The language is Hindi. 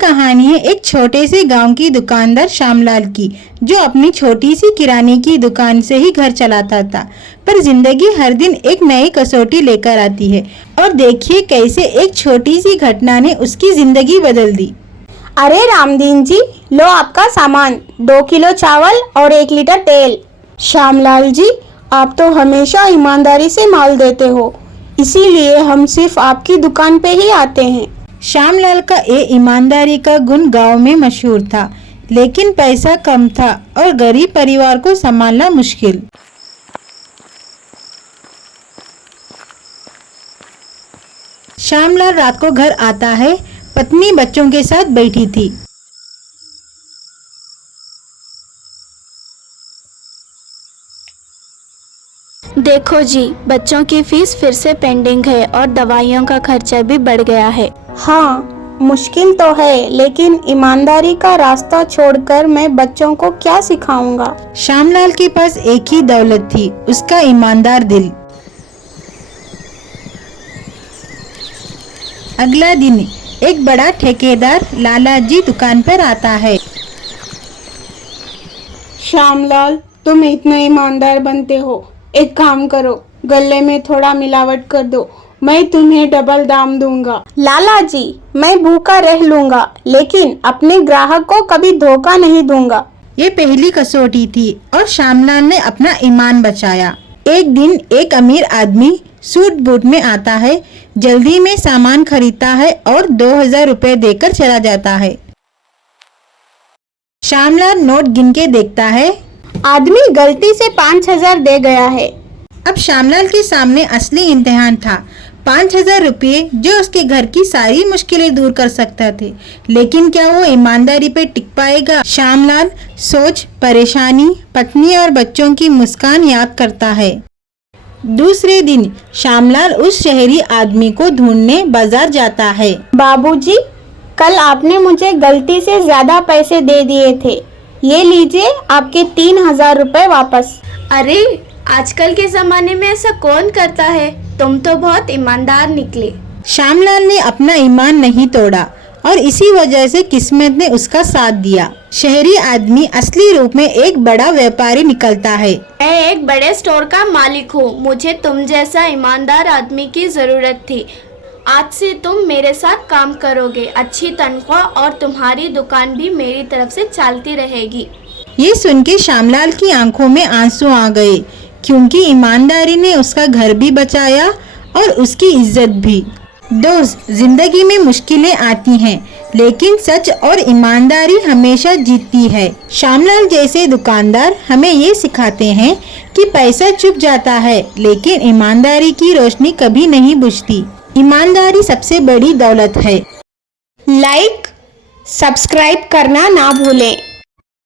कहानी है एक छोटे से गांव की दुकानदार श्यामलाल की, जो अपनी छोटी सी किराने की दुकान से ही घर चलाता था। पर जिंदगी हर दिन एक नई कसौटी लेकर आती है और देखिए कैसे एक छोटी सी घटना ने उसकी जिंदगी बदल दी। अरे रामदीन जी, लो आपका सामान, 2 किलो चावल और 1 लीटर तेल। श्यामलाल जी, आप तो हमेशा ईमानदारी से माल देते हो, इसीलिए हम सिर्फ आपकी दुकान पे ही आते हैं। श्यामलाल का ये ईमानदारी का गुण गांव में मशहूर था, लेकिन पैसा कम था और गरीब परिवार को संभालना मुश्किल। श्यामलाल रात को घर आता है, पत्नी बच्चों के साथ बैठी थी। देखो जी, बच्चों की फीस फिर से पेंडिंग है और दवाइयों का खर्चा भी बढ़ गया है। हाँ, मुश्किल तो है, लेकिन ईमानदारी का रास्ता छोड़कर मैं बच्चों को क्या सिखाऊंगा। श्यामलाल के पास एक ही दौलत थी, उसका ईमानदार दिल। अगला दिन एक बड़ा ठेकेदार लालाजी दुकान पर आता है। श्यामलाल, तुम इतने ईमानदार बनते हो, एक काम करो, गले में थोड़ा मिलावट कर दो, मैं तुम्हें डबल दाम दूंगा। लाला जी, मैं भूखा रह लूंगा, लेकिन अपने ग्राहक को कभी धोखा नहीं दूंगा। ये पहली कसौटी थी और श्यामलाल ने अपना ईमान बचाया। एक दिन एक अमीर आदमी सूट बूट में आता है, जल्दी में सामान खरीदता है और 2000 रुपए देकर चला जाता है। श्यामलाल नोट गिन के देखता है, आदमी गलती से 5000 दे गया है। अब श्यामलाल के सामने असली इम्तिहान था। 5000 रुपये जो उसके घर की सारी मुश्किलें दूर कर सकता थे, लेकिन क्या वो ईमानदारी पे टिक पाएगा? श्यामलाल सोच, परेशानी, पत्नी और बच्चों की मुस्कान याद करता है। दूसरे दिन श्यामलाल उस शहरी आदमी को ढूंढने बाजार जाता है। बाबूजी, कल आपने मुझे गलती से ज्यादा पैसे दे दिए थे, ये लीजिए आपके 3000 रुपए वापस। अरे, आजकल के जमाने में ऐसा कौन करता है? तुम तो बहुत ईमानदार निकले। श्यामलाल ने अपना ईमान नहीं तोड़ा और इसी वजह से किस्मत ने उसका साथ दिया। शहरी आदमी असली रूप में एक बड़ा व्यापारी निकलता है। मैं एक बड़े स्टोर का मालिक हूँ, मुझे तुम जैसा ईमानदार आदमी की जरूरत थी। आज से तुम मेरे साथ काम करोगे, अच्छी तनख्वाह और तुम्हारी दुकान भी मेरी तरफ से चलती रहेगी। ये सुन के श्यामलाल की आंखों में आंसू आ गए, क्योंकि ईमानदारी ने उसका घर भी बचाया और उसकी इज्जत भी। दोस्त, जिंदगी में मुश्किलें आती हैं, लेकिन सच और ईमानदारी हमेशा जीतती है। श्यामलाल जैसे दुकानदार हमें ये सिखाते हैं कि पैसा छुप जाता है, लेकिन ईमानदारी की रोशनी कभी नहीं बुझती। ईमानदारी सबसे बड़ी दौलत है। लाइक, सब्सक्राइब करना ना भूलें।